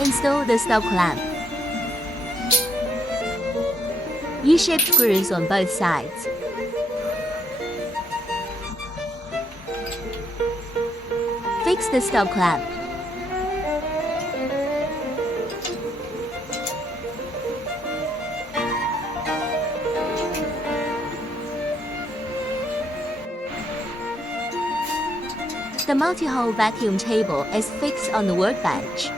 Install the stop clamp. U-shaped screws on both sides. Fix the stop clamp. The multi-hole vacuum table is fixed on the workbench.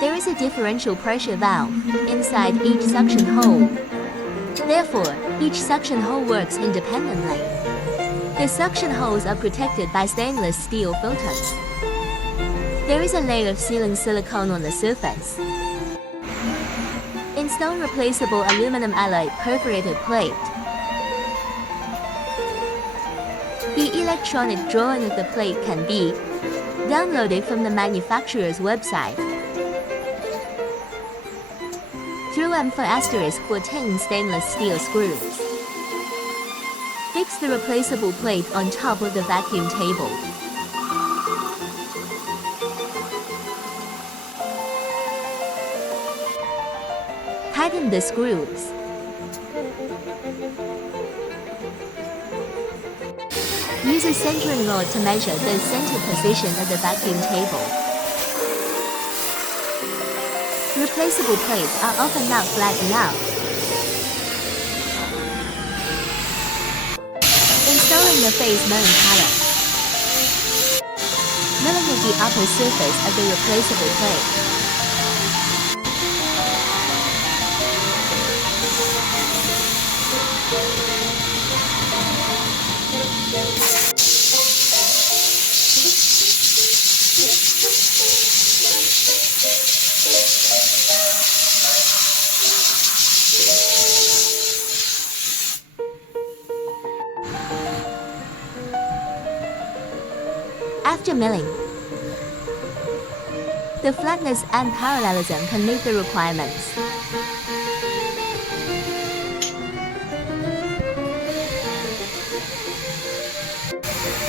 There is a differential pressure valve inside each suction hole. Therefore, each suction hole works independently. The suction holes are protected by stainless steel filters. There is a layer of sealing silicone on the surface. Install replaceable aluminum alloy perforated plate. The electronic drawing of the plate can be downloaded from the manufacturer's website. Through M4*14 stainless steel screws. Fix the replaceable plate on top of the vacuum table. Tighten the screws. Use a centering rod to measure the center position of the vacuum table. Replaceable plates are often not flat enough. Installing the face milling pattern. Milling of the upper surface of the replaceable plate. After milling, the flatness and parallelism can meet the requirements.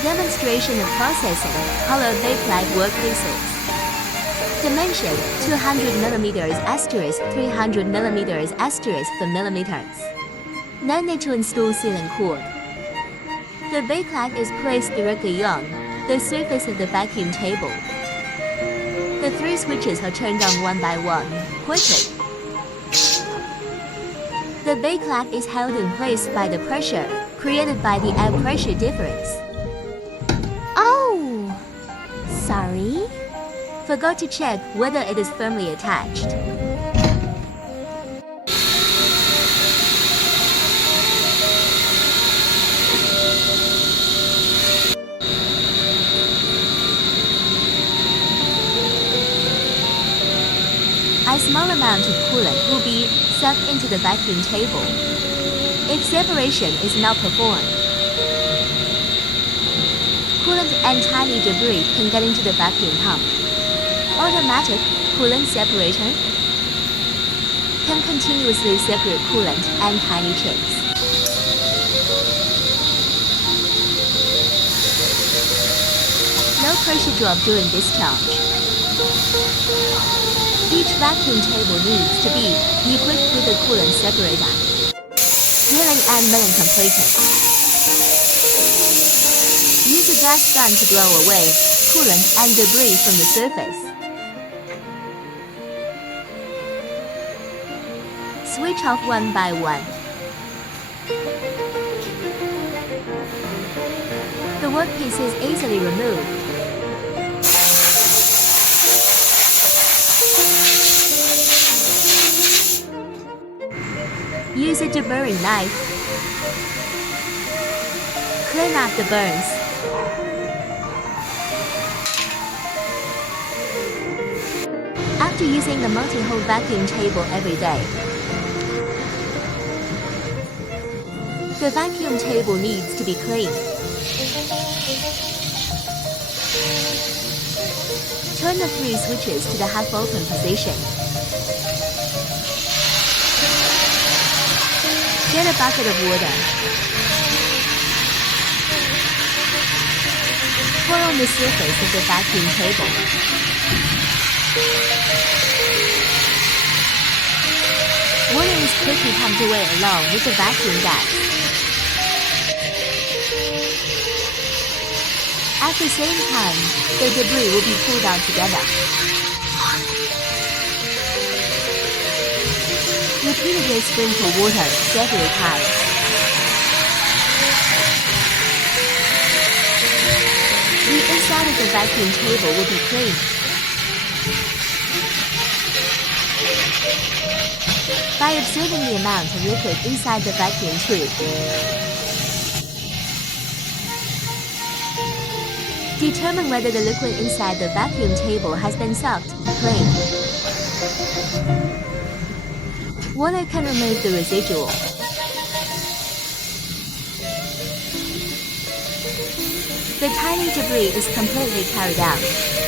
Demonstration of processing hollow bakelite workpieces. Dimension 200mm*, 300mm*, for millimeters. No need to install sealing cord. The bakelite is placed directly on the surface of the vacuum table. The three switches are turned on one by one, quickly. The bakelite is held in place by the pressure created by the air pressure difference. Oh! Sorry? Forgot to check whether it is firmly attached. A small amount of coolant will be sucked into the vacuum table if separation is not performed. Coolant and tiny debris can get into the vacuum pump. Automatic coolant separator can continuously separate coolant and tiny chips. No pressure drop during discharge. Each vacuum table needs to be equipped with a coolant separator. Drilling and milling completed. Use a gas gun to blow away coolant and debris from the surface. Switch off one by one. The workpiece is easily removed. Use a deburring knife. Clean up the burns. After using the multi-hole vacuum table every day, the vacuum table needs to be cleaned. Turn the three switches to the half open position. Get a bucket of water. Pour on the surface of the vacuum table. quickly pumped away along with the vacuum gas. At the same time, the debris will be pulled out together. Repeatedly sprinkle water several times. The inside of the vacuum table will be cleaned. By observing the amount of liquid inside the vacuum tube. Determine whether the liquid inside the vacuum table has been sucked, cleaned. Water can remove the residual. The tiny debris is completely carried out.